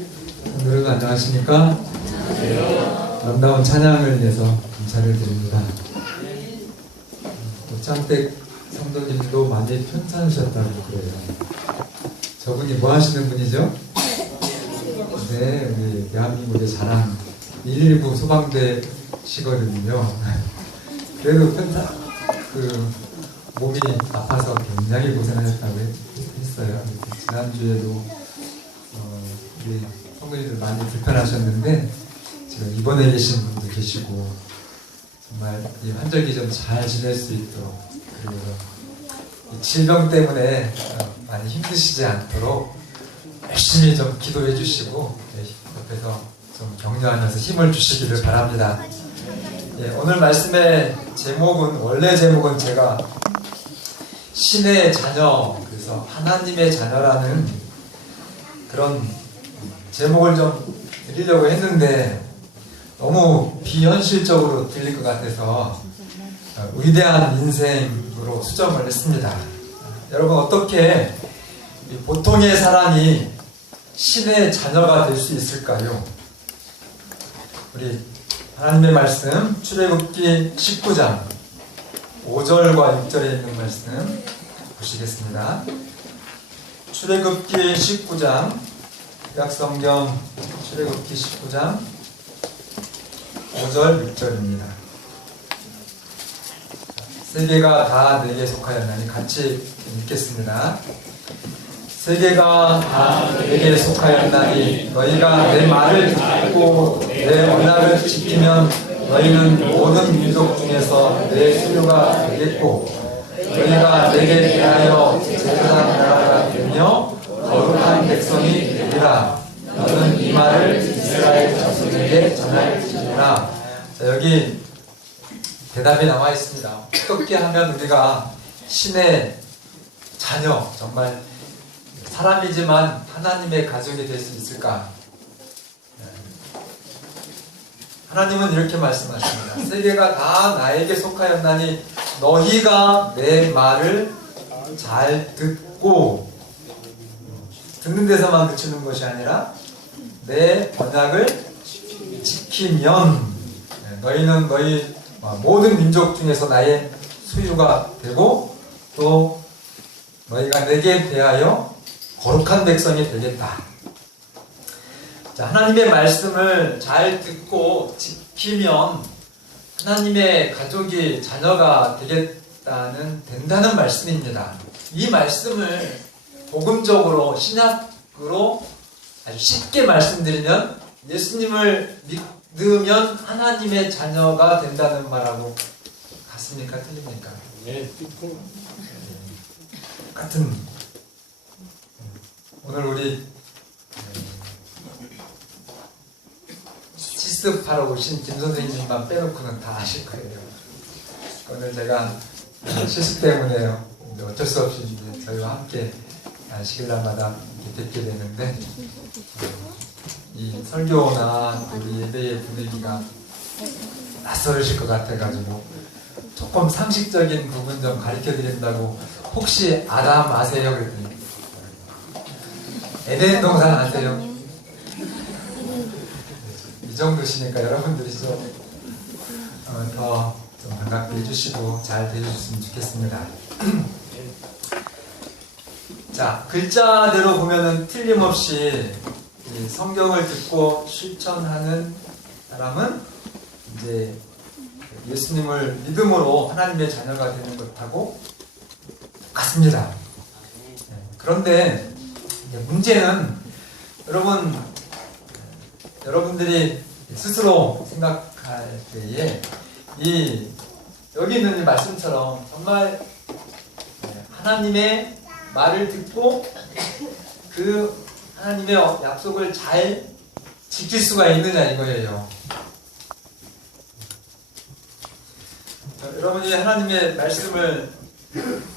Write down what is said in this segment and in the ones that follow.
여러분 안녕하십니까? 아름다운 찬양을 위해서 감사를 드립니다. 오창택 성도님도 많이 편찮으셨다고 그래요. 저분이 뭐 하시는 분이죠? 네, 우리 대한민국의 자랑 119 소방대시거든요. 그래도 몸이 아파서 굉장히 고생하셨다고 했어요. 지난주에도 우리 성도님들 많이 불편하셨는데 지금 입원해 계신 분도 계시고 정말 이 환절기 좀 잘 지낼 수 있도록, 그리고 이 질병 때문에 많이 힘드시지 않도록 열심히 좀 기도해 주시고 옆에서 좀 격려하면서 힘을 주시기를 바랍니다. 오늘 말씀의 제목은, 원래 제목은 제가 신의 자녀, 그래서 하나님의 자녀라는 그런 제목을 좀 드리려고 했는데 너무 비현실적으로 들릴 것 같아서 위대한 인생으로 수정을 했습니다. 여러분, 어떻게 보통의 사람이 신의 자녀가 될 수 있을까요? 우리 하나님의 말씀, 출애굽기 19장 5절과 6절에 있는 말씀 보시겠습니다. 출애굽기 19장, 약성경 출애굽기 19장 5절 6절입니다. 세계가 다 내게 속하였나니, 같이 읽겠습니다. 세계가 다 내게 속하였나니 너희가 내 말을 듣고 내 언약을 지키면 너희는 모든 민족 중에서 내 소유가 되겠고 너희가 내게 대하여 제사장 나라가 되며 거룩한 백성이 되리라. 너는 이 말을 이스라엘 자손에게 전할지니라. 자, 여기 대답이 나와 있습니다. 어떻게 하면 우리가 신의 자녀, 정말 사람이지만 하나님의 가족이 될 수 있을까? 하나님은 이렇게 말씀하십니다. 세계가 다 나에게 속하였나니 너희가 내 말을 잘 듣고, 듣는 데서만 그치는 것이 아니라 내 언약을 지키면 너희는 너희 모든 민족 중에서 나의 소유가 되고 또 너희가 내게 대하여 거룩한 백성이 되겠다. 자, 하나님의 말씀을 잘 듣고 지키면 하나님의 가족이, 자녀가 된다는 말씀입니다. 이 말씀을 복음적으로, 신약으로 아주 쉽게 말씀드리면 예수님을 믿으면 하나님의 자녀가 된다는 말하고 같습니까? 틀립니까? 네. 같은. 오늘 우리 실습하러 오신 김 선생님만 빼놓고는 다 아실 거예요. 오늘 제가 실습 때문에 어쩔 수 없이 이제 저희와 함께 시길날마다 뵙게 되는데, 이 설교나 우리 예배의 분위기가 낯설으실 것 같아가지고 조금 상식적인 부분 좀 가르쳐 드린다고, 혹시 아담 아세요? 그랬더니 에덴 동산 아세요? 이 정도시니까 여러분들이 좀 더 좀 반갑게 해주시고 잘 대해주셨으면 좋겠습니다. 자, 글자대로 보면은 틀림없이 이 성경을 듣고 실천하는 사람은 이제 예수님을 믿음으로 하나님의 자녀가 되는 것하고 같습니다. 그런데 문제는, 여러분들이 스스로 생각할 때에 여기 있는 이 말씀처럼 정말 하나님의 말을 듣고 그 하나님의 약속을 잘 지킬 수가 있느냐 이거예요. 여러분이 하나님의 말씀을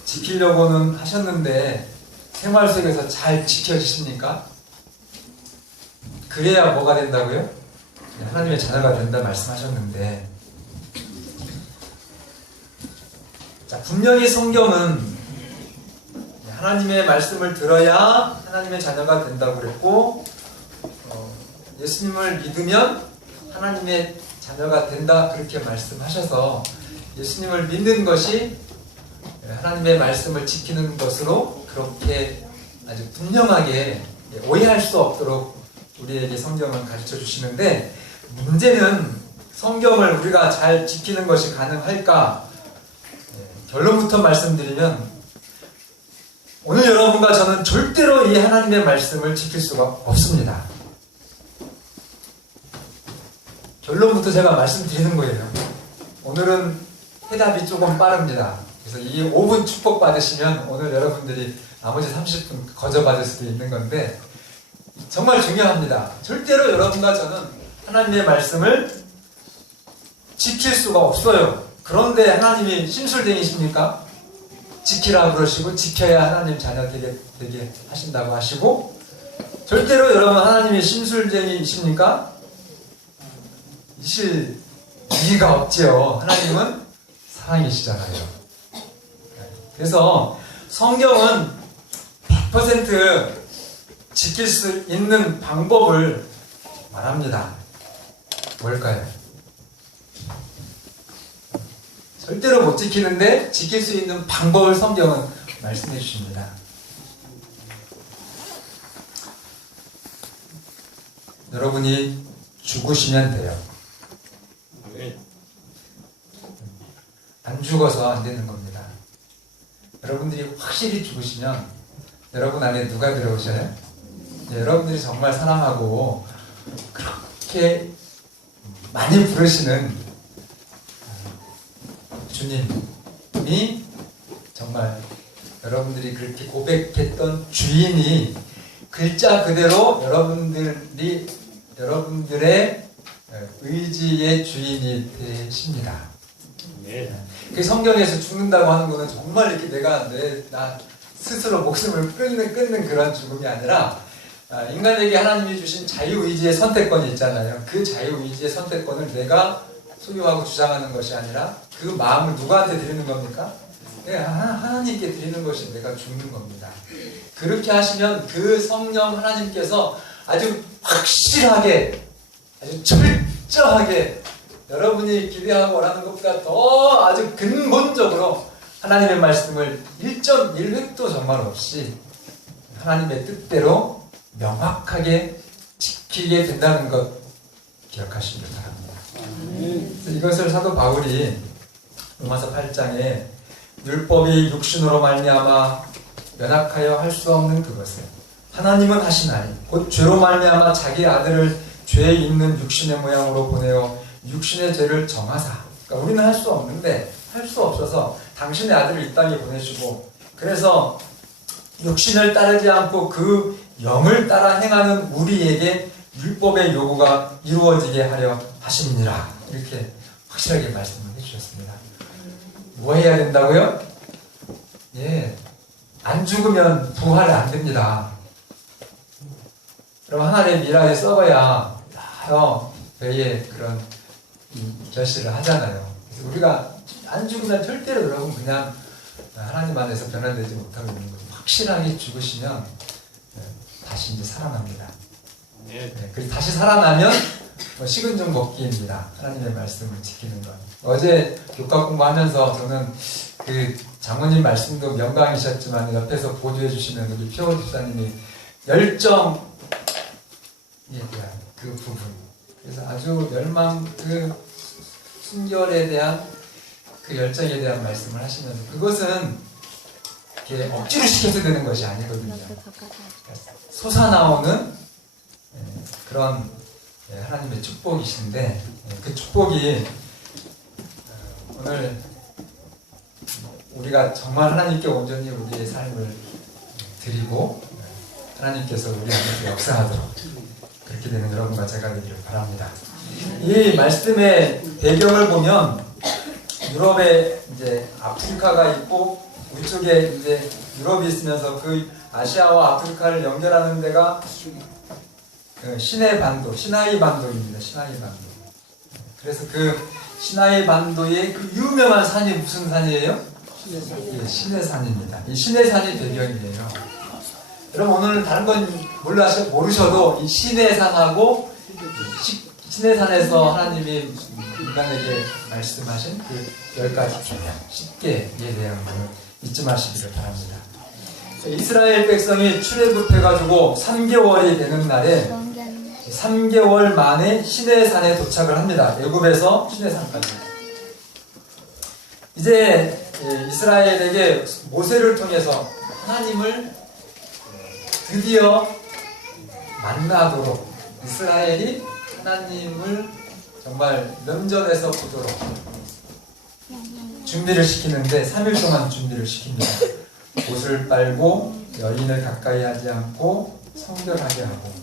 지키려고는 하셨는데 생활 속에서 잘 지켜지십니까? 그래야 뭐가 된다고요? 하나님의 자녀가 된다 말씀하셨는데, 자, 분명히 성경은 하나님의 말씀을 들어야 하나님의 자녀가 된다고 그랬고, 예수님을 믿으면 하나님의 자녀가 된다 그렇게 말씀하셔서 예수님을 믿는 것이 하나님의 말씀을 지키는 것으로 그렇게 아주 분명하게 오해할 수 없도록 우리에게 성경을 가르쳐 주시는데, 문제는 성경을 우리가 잘 지키는 것이 가능할까? 결론부터 말씀드리면 오늘 여러분과 저는 절대로 이 하나님의 말씀을 지킬 수가 없습니다. 결론부터 제가 말씀드리는 거예요. 오늘은 해답이 조금 빠릅니다. 그래서 이 5분 축복 받으시면 오늘 여러분들이 나머지 30분 거저 받을 수도 있는 건데, 정말 중요합니다. 절대로 여러분과 저는 하나님의 말씀을 지킬 수가 없어요. 그런데 하나님이 심술쟁이십니까? 지키라 그러시고 지켜야 하나님 자녀 되게 하신다고 하시고, 절대로 여러분 하나님이 심술쟁이십니까? 이실 이가 없지요. 하나님은 사랑이시잖아요. 그래서 성경은 100% 지킬 수 있는 방법을 말합니다. 뭘까요? 절대로 못 지키는데 지킬 수 있는 방법을 성경은 말씀해 주십니다. 여러분이 죽으시면 돼요. 안 죽어서 안 되는 겁니다. 여러분들이 확실히 죽으시면 여러분 안에 누가 들어오셔요? 여러분들이 정말 사랑하고 그렇게 많이 부르시는 주님이, 정말 여러분들이 그렇게 고백했던 주인이 글자 그대로 여러분들의 의지의 주인이 되십니다. 그 성경에서 죽는다고 하는 것은 정말 이렇게 나 스스로 목숨을 끊는 그런 죽음이 아니라, 인간에게 하나님이 주신 자유의지의 선택권이 있잖아요. 그 자유의지의 선택권을 내가 소유하고 주장하는 것이 아니라 그 마음을 누구한테 드리는 겁니까? 하나님께 드리는 것이 내가 죽는 겁니다. 그렇게 하시면 그 성령 하나님께서 아주 확실하게, 아주 철저하게 여러분이 기대하고 원하는 것보다 더 아주 근본적으로 하나님의 말씀을 1.1획도 정말 없이 하나님의 뜻대로 명확하게 지키게 된다는 것 기억하시길 바랍니다. 이것을 사도 바울이 로마서 8장에 율법이 육신으로 말미암아 면학하여 할 수 없는 그것을 하나님은 하시나니 곧 죄로 말미암아 자기 아들을 죄 있는 육신의 모양으로 보내어 육신의 죄를 정하사, 그러니까 우리는 할 수 없는데 할 수 없어서 당신의 아들을 이 땅에 보내시고, 그래서 육신을 따르지 않고 그 영을 따라 행하는 우리에게 율법의 요구가 이루어지게 하려 하심이니라. 이렇게 확실하게 말씀을 해주셨습니다. 뭐 해야 된다고요? 안 죽으면 부활이 안 됩니다. 그럼 하나님의 미라에 썩어야 배에 그런 결실을 하잖아요. 그래서 우리가 안 죽으면 절대로 여러분 그냥 하나님 안에서 변화되지 못하고 있는 거죠. 확실하게 죽으시면 다시 이제 살아납니다. 그래서 다시 살아나면 식은 죽 먹기입니다. 하나님의 말씀을 지키는 것. 어제 교과 공부하면서 저는 그 장모님 말씀도 명강이셨지만 옆에서 보조해 주시는 우리 표호 집사님이 열정에 대한 그 부분, 그래서 아주 그 순결에 대한 그 열정에 대한 말씀을 하시면서, 그것은 이렇게 억지로 시켜서 되는 것이 아니거든요. 솟아나오는 그런 하나님의 축복이신데, 그 축복이 오늘 우리가 정말 하나님께 온전히 우리의 삶을 드리고 하나님께서 우리 안에서 역사하도록 그렇게 되는 여러분과 제가 되기를 바랍니다. 이 말씀의 배경을 보면 유럽에 이제 아프리카가 있고 우리 쪽에 이제 유럽이 있으면서 그 아시아와 아프리카를 연결하는 데가 시나이 반도입니다. 시나이 반도. 그래서 그 시나이 반도의 그 유명한 산이 무슨 산이에요? 시내산입니다. 이 시내산이 배경이에요. 여러분 오늘 다른 건 모르셔도 이 시내산하고 시내산에서 하나님이 인간에게 말씀하신 그 10가지 쉽게 이해되는 걸 잊지 마시기를 바랍니다. 이스라엘 백성이 출애굽해가지고 3개월이 되는 날에 3개월 만에 시내산에 도착을 합니다. 애굽에서 시내산까지. 이제 이스라엘에게 모세를 통해서 하나님을 드디어 만나도록, 이스라엘이 하나님을 정말 면전에서 보도록 준비를 시키는데 3일 동안 준비를 시킵니다. 옷을 빨고 여인을 가까이 하지 않고 성결하게 하고.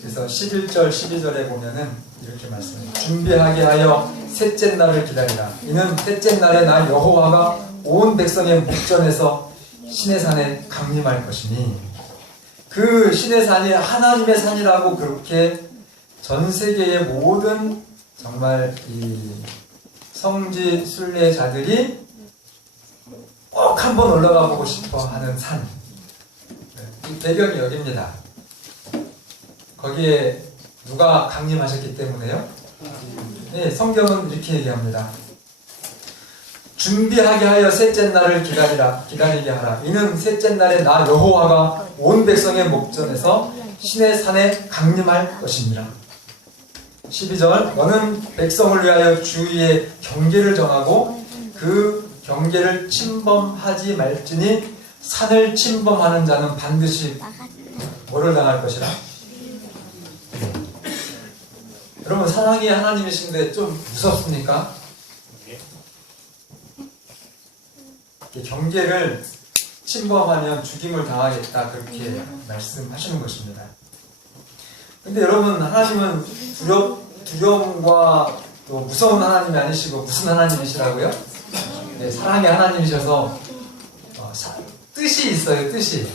그래서 11절 12절에 보면은 이렇게 말씀해요. 준비하게 하여 셋째 날을 기다리라. 이는 셋째 날에 나 여호와가 온 백성의 목전에서 시내산에 강림할 것이니, 그 시내산이 하나님의 산이라고 그렇게 전 세계의 모든 정말 이 성지 순례자들이 꼭 한번 올라가 보고 싶어 하는 산. 이 배경이 여기입니다. 거기에 누가 강림하셨기 때문에요? 네, 성경은 이렇게 얘기합니다. 준비하게 하여 셋째 날을 기다리게 하라. 이는 셋째 날에 나 여호와가 온 백성의 목전에서 시내 산에 강림할 것입니다. 12절 너는 백성을 위하여 주위에 경계를 정하고 그 경계를 침범하지 말지니 산을 침범하는 자는 반드시 뭐를 당할 것이라. 여러분, 사랑이 하나님이신데 좀 무섭습니까? 경계를 침범하면 죽임을 당하겠다, 그렇게 말씀하시는 것입니다. 근데 여러분, 하나님은 두려움과 또 무서운 하나님이 아니시고 무슨 하나님이시라고요? 네, 사랑의 하나님이셔서 뜻이 있어요. 뜻이.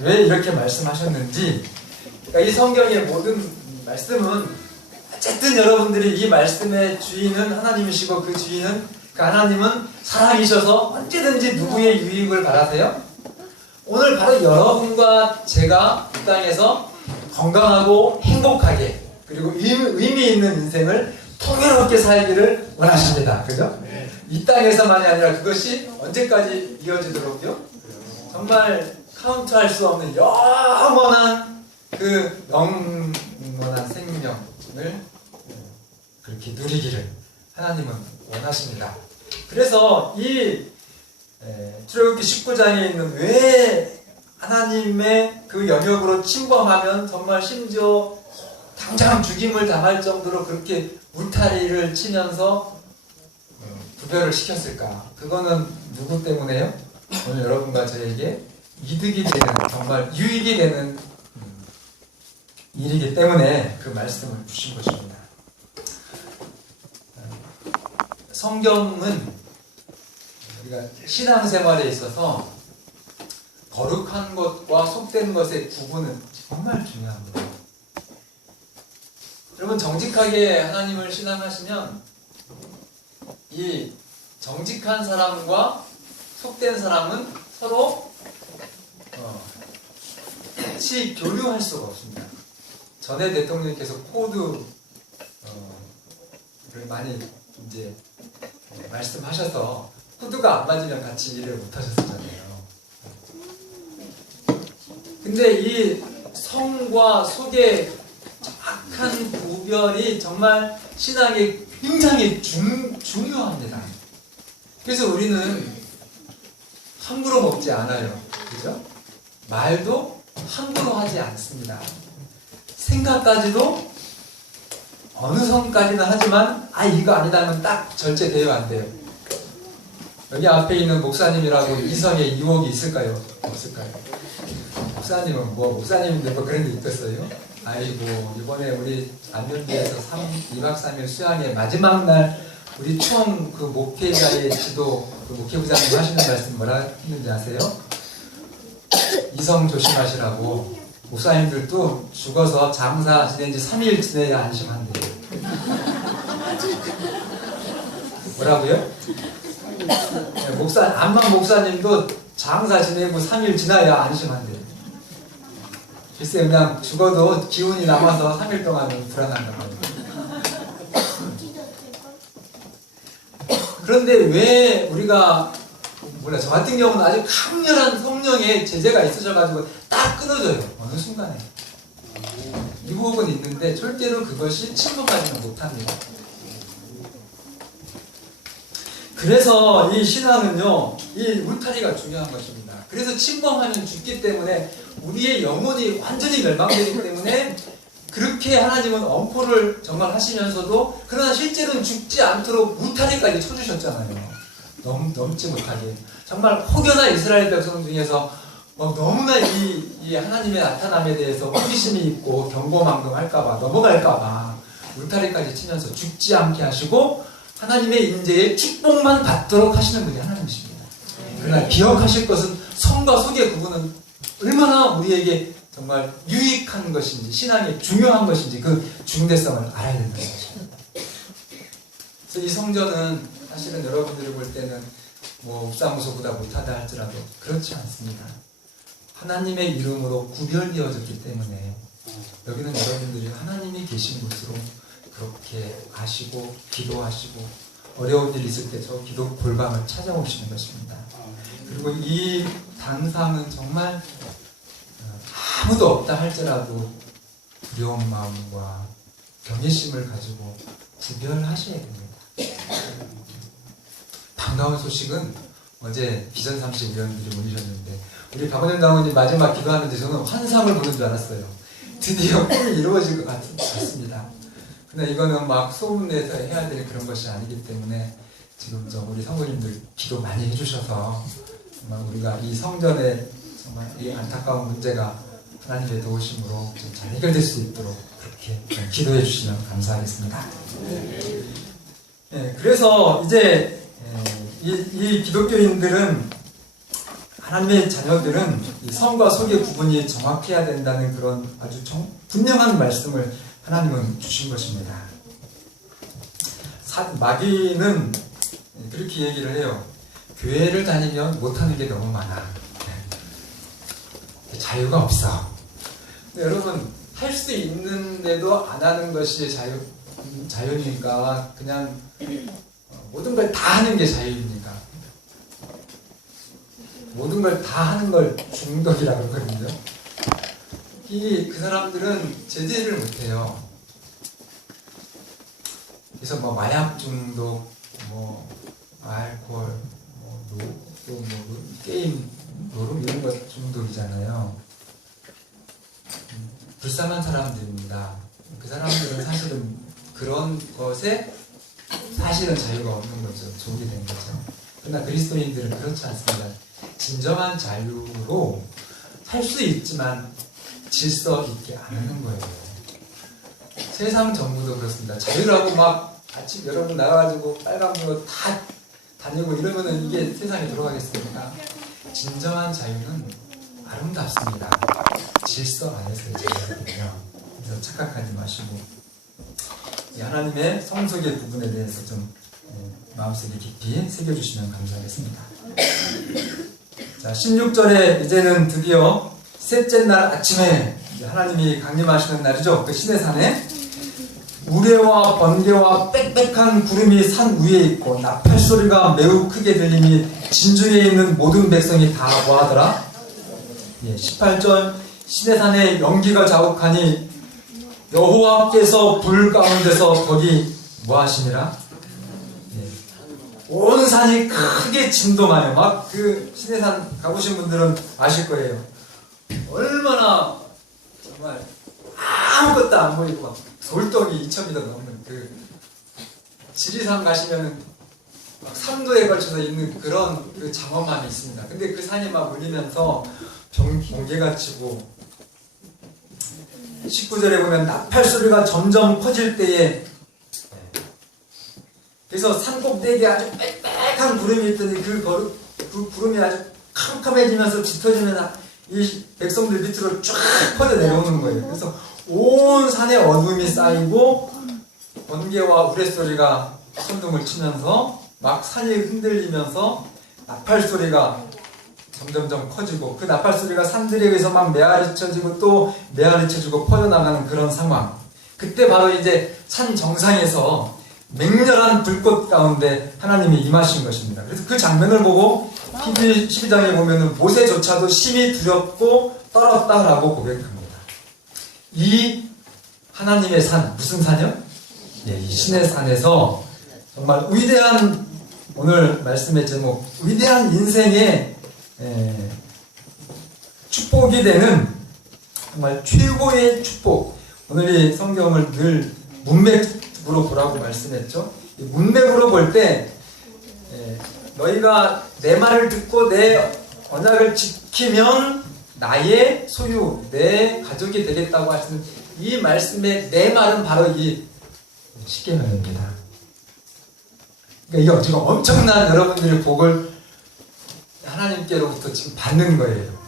왜 이렇게 말씀하셨는지. 그러니까 이 성경의 모든 말씀은 어쨌든 여러분들이 이 말씀의 주인은 하나님이시고 그 주인은, 그 하나님은 사랑이셔서 언제든지 누구의 유익을 바라세요? 오늘 바로 여러분과 제가 이 땅에서 건강하고 행복하게, 그리고 의미 있는 인생을 통일롭게 살기를 원하십니다. 그죠? 이 땅에서만이 아니라 그것이 언제까지 이어지도록요? 정말 카운트할 수 없는 영원한 그 영원한 생명을 그렇게 누리기를 하나님은 원하십니다. 그래서 이 출애굽기 19장에 있는 왜 하나님의 그 영역으로 침범하면 정말 심지어 당장 죽임을 당할 정도로 그렇게 울타리를 치면서 구별을 시켰을까? 그거는 누구 때문에요? 오늘 여러분과 저에게 이득이 되는, 정말 유익이 되는 일이기 때문에 그 말씀을 주신 것입니다. 성경은 우리가 신앙생활에 있어서 거룩한 것과 속된 것의 구분은 정말 중요합니다. 여러분, 정직하게 하나님을 신앙하시면 이 정직한 사람과 속된 사람은 서로 같이 교류할 수가 없습니다. 전에 대통령께서 코드를 많이 이제 말씀하셔서 코드가 안 맞으면 같이 일을 못 하셨잖아요. 근데 이 성과 속의 정확한 구별이 정말 신앙에 굉장히 중요합니다. 그래서 우리는 함부로 먹지 않아요. 그죠? 말도 함부로 하지 않습니다. 생각까지도 어느 선까지는 하지만 이거 아니다면 딱 절제돼요, 안 돼요? 여기 앞에 있는 목사님이라고 이성에 유혹이 있을까요? 없을까요? 목사님은 목사님인데 뭐 그런 게 있겠어요? 아이고, 이번에 우리 안면대에서 2박 3일 수양의 마지막 날 우리 총 그 목회자의 지도, 그 목회부장님 하시는 말씀 뭐라 했는지 아세요? 이성 조심하시라고. 목사님들도 죽어서 장사 지낸 지 3일 지내야 안심한대요. 뭐라고요? 네, 안만 목사님도 장사 지내고 3일 지나야 안심한대요. 글쎄 그냥 죽어도 기운이 남아서 3일 동안은 불안한단 말이에요. 그런데 왜 우리가 몰라, 저 같은 경우는 아주 강렬한 성령의 제재가 있으셔가지고 딱 끊어져요. 어느 순간에 유혹은 있는데 절대로 그것이 침범하지는 못합니다. 그래서 이 신앙은요, 이 울타리가 중요한 것입니다. 그래서 침범하면 죽기 때문에 우리의 영혼이 완전히 멸망되기 때문에 그렇게 하나님은 엄포를 정말 하시면서도 그러나 실제로는 죽지 않도록 울타리까지 쳐주셨잖아요. 넘지 못하게. 정말 혹여나 이스라엘 백성 중에서 너무나 이 하나님의 나타남에 대해서 호기심이 있고 경고망동할까봐 넘어갈까봐 울타리까지 치면서 죽지 않게 하시고 하나님의 인재의 축복만 받도록 하시는 분이 하나님이십니다. 그러나 기억하실 것은 성과 속의 구분은 얼마나 우리에게 정말 유익한 것인지, 신앙에 중요한 것인지 그 중대성을 알아야 된다는 것입니다. 그래서 이 성전은 사실은 여러분들이 볼 때는 뭐 읍사무소보다 못하다 할지라도 그렇지 않습니다. 하나님의 이름으로 구별되어졌기 때문에 여기는 여러분들이 하나님이 계신 곳으로 그렇게 아시고 기도하시고 어려운 일 있을 때 저 기도 골방을 찾아오시는 것입니다. 그리고 이 단상은 정말 아무도 없다 할지라도 두려운 마음과 경외심을 가지고 구별하셔야 됩니다. 반가운 소식은 어제 비전 30 위원들이 모이셨는데 우리 박원영 장로님 마지막 기도하는데 저는 환상을 보는 줄 알았어요. 드디어 꿈이 이루어질 것 같습니다. 근데 이거는 막 소문내서 해야 될 그런 것이 아니기 때문에 지금 우리 성도님들 기도 많이 해주셔서 정말 우리가 이 성전에 정말 이 안타까운 문제가 하나님의 도우심으로 좀 잘 해결될 수 있도록 그렇게 기도해 주시면 감사하겠습니다. 네, 그래서 이제 이 기독교인들은 하나님의 자녀들은 이 성과 속의 구분이 정확해야 된다는 그런 아주 분명한 말씀을 하나님은 주신 것입니다. 마귀는 그렇게 얘기를 해요. 교회를 다니면 못하는 게 너무 많아. 자유가 없어. 근데 여러분, 할 수 있는데도 안 하는 것이 자유니까 그냥 모든 걸 다 하는 게 자유입니까? 모든 걸 다 하는 걸 중독이라고 그러거든요. 그 사람들은 제재를 못해요. 그래서 뭐 마약 중독, 뭐 알코올, 또 게임, 노름 이런 것 중독이잖아요. 불쌍한 사람들입니다. 그 사람들은 사실은 그런 것에 사실은 자유가 없는 거죠. 종이 된 거죠. 그러나 그리스도인들은 그렇지 않습니다. 진정한 자유로 살 수 있지만 질서 있게 안 하는 거예요. 세상 정부도 그렇습니다. 자유라고 막 아침 여러분 나가가지고 빨간불로 다 다니고 이러면은 이게 세상에 돌아가겠습니까? 진정한 자유는 아름답습니다. 질서 안에서의 자유거든요. 그래서 착각하지 마시고 하나님의 성속의 부분에 대해서 좀 마음속에 깊이 새겨주시면 감사하겠습니다. 자, 16절에 이제는 드디어 셋째 날 아침에 하나님이 강림하시는 날이죠. 그 시내산에 우레와 번개와 빽빽한 구름이 산 위에 있고 나팔 소리가 매우 크게 들리니 진중에 있는 모든 백성이 다 뭐하더라? 18절 시내산에 연기가 자욱하니 여호와께서 불 가운데서 거기 뭐하시니라? 온 산이 크게 진동하여 막 그 시내산 가보신 분들은 아실 거예요. 얼마나 정말 아무것도 안 보이고 막 돌덩이 2,000m 넘는 그 지리산 가시면은 막 3도에 걸쳐서 있는 그런 그 장엄함이 있습니다. 근데 그 산이 막 울리면서 번개가 치고 19절에 보면 나팔 소리가 점점 커질 때에 그래서 산꼭대기에 아주 빽빽한 구름이 있더니 그 구름이 아주 캄캄해지면서 짙어지면 이 백성들 밑으로 쫙 퍼져 내려오는 거예요. 그래서 온 산에 어둠이 쌓이고 번개와 우레소리가 천둥을 치면서 막 산이 흔들리면서 나팔 소리가 점점점 커지고 그 나팔 소리가 산들에 의해서 막 메아리쳐지고 또 메아리쳐지고 퍼져나가는 그런 상황. 그때 바로 이제 산 정상에서 맹렬한 불꽃 가운데 하나님이 임하신 것입니다. 그래서 그 장면을 보고 히브리 12장에 보면은 모세조차도 심히 두렵고 떨었다라고 고백합니다. 이 하나님의 산, 무슨 산이요? 네, 이 신의 산에서 정말 위대한, 오늘 말씀의 제목, 위대한 인생의 축복이 되는 정말 최고의 축복. 오늘 이 성경을 늘 문맥으로 보라고 말씀했죠. 이 문맥으로 볼 때 너희가 내 말을 듣고 내 언약을 지키면 나의 소유, 내 가족이 되겠다고 하시는 이 말씀의 내 말은 바로 이 십계명입니다. 그러니까 이게 지금 엄청난 여러분들의 복을 하나님께로부터 지금 받는 거예요.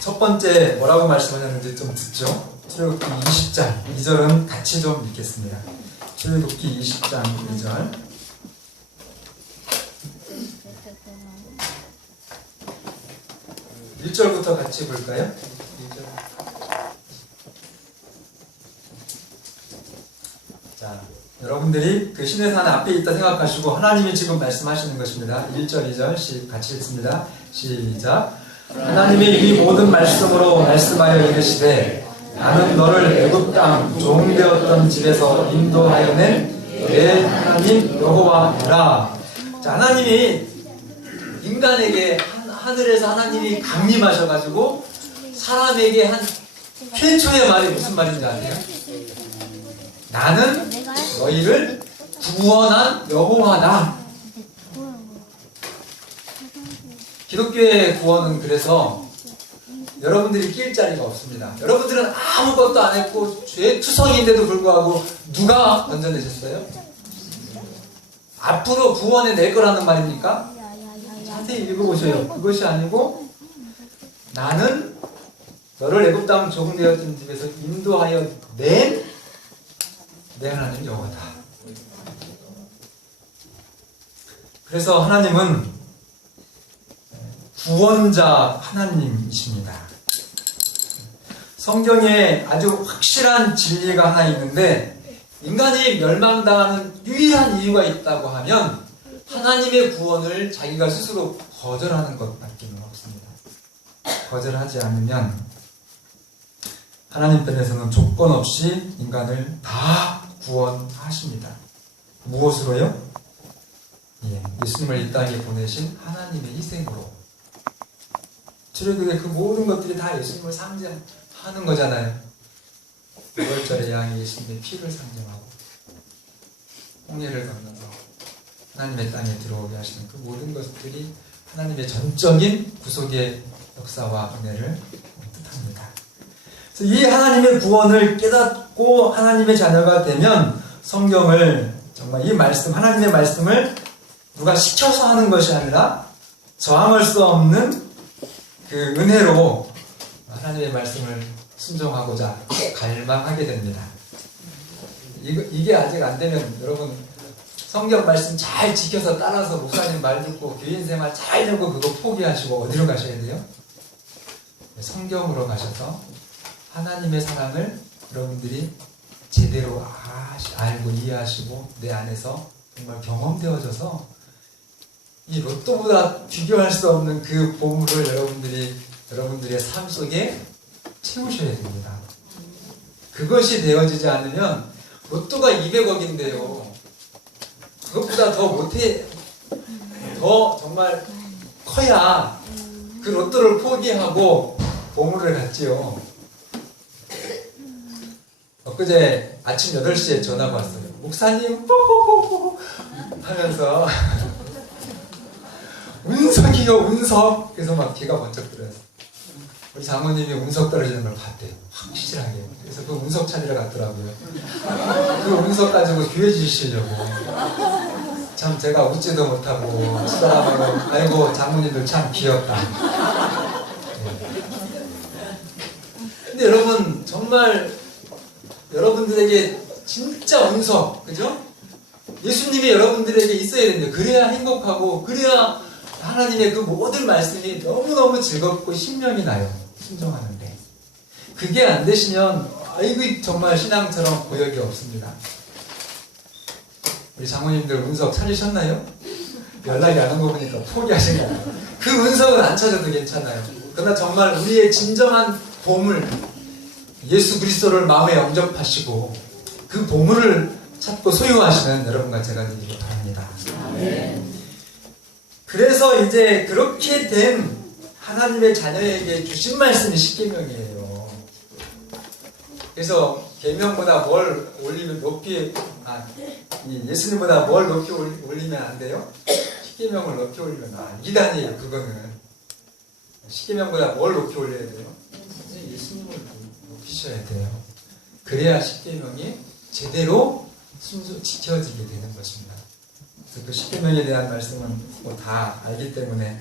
첫 번째 뭐라고 말씀하셨는지 좀 듣죠. 출애굽기 20장 2절은 같이 좀 읽겠습니다. 출애굽기 20장 2절. 1절부터 같이 볼까요? 1절. 자, 여러분들이 그 신의 산 앞에 있다 생각하시고 하나님이 지금 말씀하시는 것입니다. 1절, 2절 같이 읽습니다. 시작. 하나님이 이 모든 말씀으로 말씀하여 이르시되 나는 너를 애굽 땅 종되었던 집에서 인도하여 낸 내 하나님 여호와라. 자, 하나님이 인간에게 하늘에서 하나님이 강림하셔가지고 사람에게 한 최초의 말이 무슨 말인지 아세요? 나는 너희를 구원한 여호와다. 기독교의 구원은 그래서 여러분들이 낄 자리가 없습니다. 여러분들은 아무것도 안 했고 죄투성인데도 불구하고 누가 건져내셨어요? 앞으로 구원해 낼 거라는 말입니까? 자세히 읽어보세요. 그것이 아니고 나는 너를 애굽 땅 종되었던 집에서 인도하여 낸 내 하나님 여호와다. 그래서 하나님은 구원자 하나님이십니다. 성경에 아주 확실한 진리가 하나 있는데 인간이 멸망당하는 유일한 이유가 있다고 하면 하나님의 구원을 자기가 스스로 거절하는 것밖에 없습니다. 거절하지 않으면 하나님 편에서는 조건 없이 인간을 다 구원하십니다. 무엇으로요? 예수님을 이 땅에 보내신 하나님의 희생으로. 출애굽의 그 모든 것들이 다 예수님을 상징하는 거잖아요. 6월절의 양이 예수님의 피를 상징하고 홍해를 건너서 하나님의 땅에 들어오게 하시는 그 모든 것들이 하나님의 전적인 구속의 역사와 은혜를 뜻합니다. 그래서 이 하나님의 구원을 깨닫고 하나님의 자녀가 되면 성경을 정말 이 말씀, 하나님의 말씀을 누가 시켜서 하는 것이 아니라 저항할 수 없는 그 은혜로 하나님의 말씀을 순종하고자 갈망하게 됩니다. 이게 아직 안 되면 여러분 성경 말씀 잘 지켜서 따라서 목사님 말 듣고 교인 생활 잘 되고 그거 포기하시고 어디로 가셔야 돼요? 성경으로 가셔서 하나님의 사랑을 여러분들이 제대로 알고 이해하시고 내 안에서 정말 경험되어져서 이 로또보다 비교할 수 없는 그 보물을 여러분들의 삶 속에 채우셔야 됩니다. 그것이 되어지지 않으면 로또가 200억인데요. 그것보다 더 정말 커야 그 로또를 포기하고 보물을 갖지요. 엊그제 아침 8시에 전화가 왔어요. 목사님 하면서 운석이요 운석. 그래서 막 귀가 번쩍 들어요. 우리 장모님이 운석 떨어지는 걸 봤대요. 확실하게. 그래서 그 운석 찾으러 갔더라고요. 그 운석 가지고 교회 지시려고. 참 제가 웃지도 못하고 사람하고 아이고 장모님들 참 귀엽다. 네. 근데 여러분 정말 여러분들에게 진짜 운석, 그죠? 예수님이 여러분들에게 있어야 됩니다. 그래야 행복하고 그래야 하나님의 그 모든 말씀이 너무너무 즐겁고 신명이 나요. 순종하는데. 그게 안 되시면 아이고 정말 신앙처럼 고역이 없습니다. 우리 장모님들 운석 찾으셨나요? 연락이 안 온 거 보니까 포기하신 거예요. 그 운석은 안 찾아도 괜찮아요. 그러나 정말 우리의 진정한 보물 예수 그리스도를 마음에 영접하시고 그 보물을 찾고 소유하시는 여러분과 제가 되기를 바랍니다. 그래서 이제 그렇게 된 하나님의 자녀에게 주신 말씀이 십계명이에요. 그래서 계명보다 뭘 올리면 높이 예수님보다 뭘 높이 올리면 안 돼요? 십계명을 높이 올리면 이단이에요. 그거는 십계명보다 뭘 높이 올려야 돼요? 예수님을 높이셔야 돼요. 그래야 십계명이 제대로 지켜지게 되는 것입니다. 그래서 그 십계명에 대한 말씀은 뭐 다 알기 때문에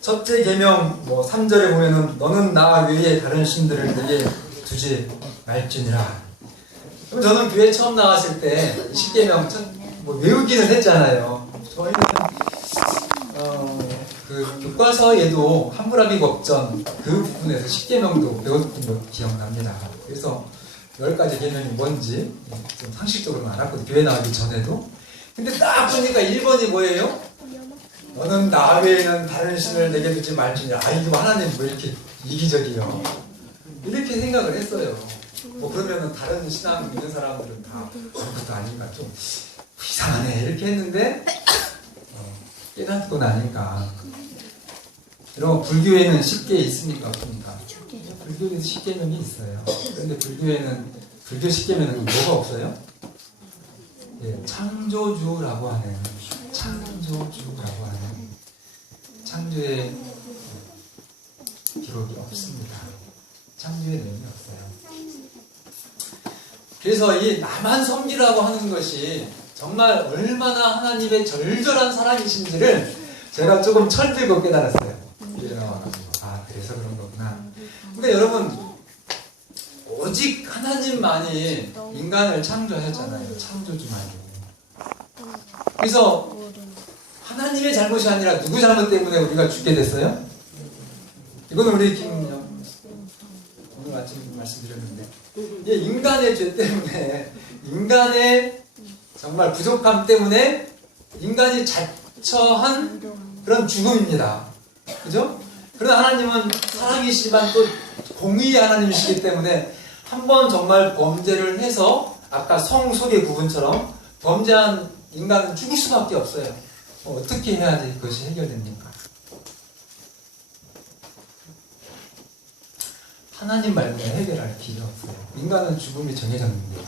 첫째 계명 3절에 보면은 너는 나 외에 다른 신들을 내게 두지 말지니라. 그럼 저는 교회 처음 나왔을 때 십계명 외우기는 했잖아요. 저희는 그 교과서에도 함무라비 법전 그 부분에서 십계명도 배웠던 거 기억납니다. 그래서 10가지 계명이 뭔지 좀 상식적으로 알았거든요. 교회 나가기 전에도. 근데 딱 보니까 1번이 뭐예요? 너는 나 외에는 다른 신을 내게 두지 말지니라. 이거 하나님 왜 이렇게 이기적이요? 이렇게 생각을 했어요. 그러면은 다른 신앙 믿는 사람들은 다 그런 것도 아닌가 좀 이상하네 이렇게 했는데 깨닫고 나니까 여러분 불교에는 10개 있습니까? 없습니까? 불교에는 10계명이 있어요. 그런데 불교 10계명은 뭐가 없어요? 창조주라고 하는 창조의 기록이 없습니다. 창조의 내용이 없어요. 그래서 이 나만 섬기라고 하는 것이 정말 얼마나 하나님의 절절한 사랑이신지를 제가 조금 철들고 깨달았어요. 일어나와가지고 그래서 그런 거구나. 그러니까 여러분 오직 하나님만이 인간을 창조하셨잖아요. 창조주만이. 그래서 하나님의 잘못이 아니라 누구 잘못 때문에 우리가 죽게 됐어요? 이거는 우리 김영 오늘 아침 말씀드렸는데 인간의 죄 때문에 인간의 정말 부족함 때문에 인간이 자처한 그런 죽음입니다. 그죠? 그러나 하나님은 사랑이시지만 또 공의의 하나님이시기 때문에 한번 정말 범죄를 해서 아까 성 속의 부분처럼 범죄한 인간은 죽을 수밖에 없어요. 어떻게 해야지 그것이 해결됩니까? 하나님 말고는 해결할 길이 없어요. 인간은 죽음이 정해졌는데요.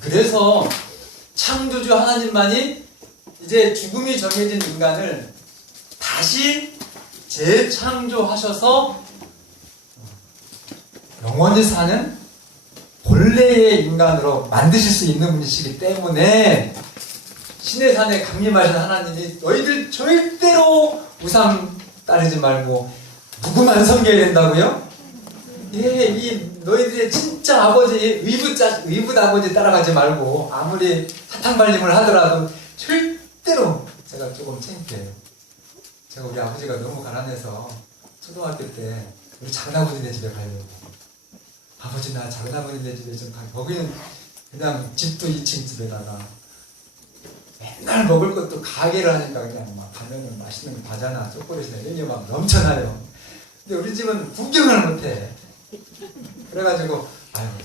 그래서 창조주 하나님만이 이제 죽음이 정해진 인간을 다시 재창조하셔서 영원히 사는 본래의 인간으로 만드실 수 있는 분이시기 때문에 신의 산에 강림하신 하나님이 너희들 절대로 우상 따르지 말고 누구만 섬겨야 된다고요? 이 너희들의 진짜 아버지 의붓 아버지 따라가지 말고 아무리 사탕발림을 하더라도 절대로 제가 조금 창피해요. 제가 우리 아버지가 너무 가난해서 초등학교 때 우리 작은아버지네 집에 가려고 아버지 나 작은아버지네 집에 좀 가요. 거기는 그냥 집도 2층 집에다가 맨날 먹을 것도 가게를 하니까 그냥 막 가면은 맛있는 과자나 초콜릿이나 이런 게 막 넘쳐나요. 근데 우리 집은 구경을 못해. 그래가지고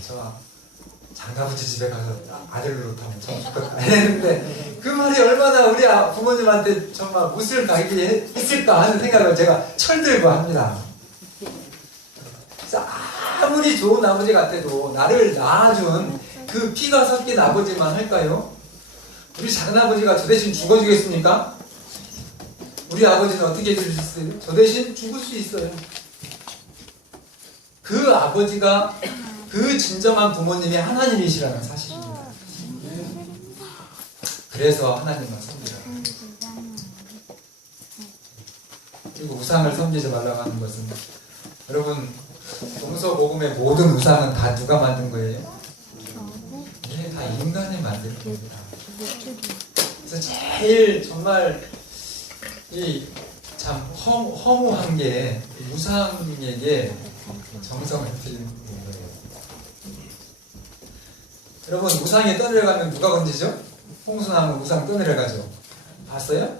저 장가부지 집에 가서 아들 노릇하면 참 좋겠다 이랬는데 그 말이 얼마나 우리 부모님한테 정말 웃을 각이 있을까 하는 생각을 제가 철들고 합니다. 그래서 아무리 좋은 아버지 같아도 나를 낳아준 그 피가 섞인 아버지만 할까요? 우리 작은아버지가 저 대신 죽어주겠습니까? 우리 아버지는 어떻게 해줄 수 있어요? 저 대신 죽을 수 있어요. 그 아버지가 그 진정한 부모님이 하나님이시라는 사실입니다. 그래서 하나님만 섬기라. 그리고 우상을 섬기지 말라고 하는 것은 여러분 동서복음의 모든 우상은 다 누가 만든 거예요? 네, 다 인간이 만든 겁니다. 그래서 제일 정말 이 참 허무한 게 우상에게 정성을 들이는 거예요. 여러분, 우상에 떠내려가면 누가 건지죠? 홍수나무 우상 떠내려가죠. 봤어요?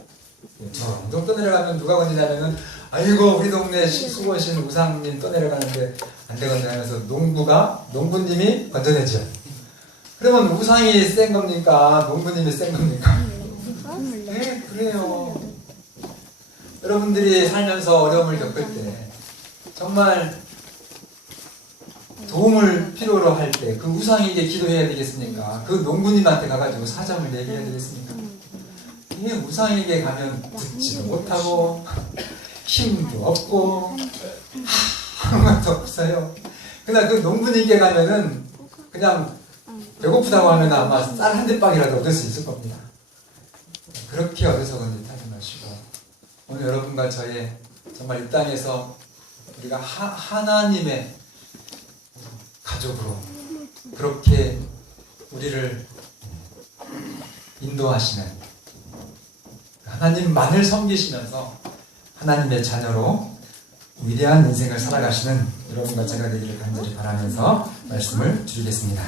둥둥 떠내려가면 누가 건지냐면은, 아이고 우리 동네 수고하신 우상님 떠내려가는데 안 되건데 하면서 농부님이 건져내죠. 그러면 우상이 센 겁니까? 농부님이 센 겁니까? 네, 그래요. 여러분들이 살면서 어려움을 겪을 때 정말 도움을 필요로 할 때 그 우상에게 기도해야 되겠습니까? 그 농부님한테 가가지고 사정을 얘기해야 되겠습니까? 이게 우상에게 가면 듣지도 못하고 힘도 없고 아무것도 없어요. 그러나 그 농부님께 가면은 그냥 배고프다고 하면 아마 쌀 한 대빵이라도 얻을 수 있을 겁니다. 그렇게 어리석은 짓 하지 마시고, 오늘 여러분과 저의 정말 이 땅에서 우리가 하나님의 가족으로 그렇게 우리를 인도하시는, 하나님만을 섬기시면서 하나님의 자녀로 위대한 인생을 살아가시는 여러분과 제가 되기를 간절히 바라면서 말씀을 드리겠습니다.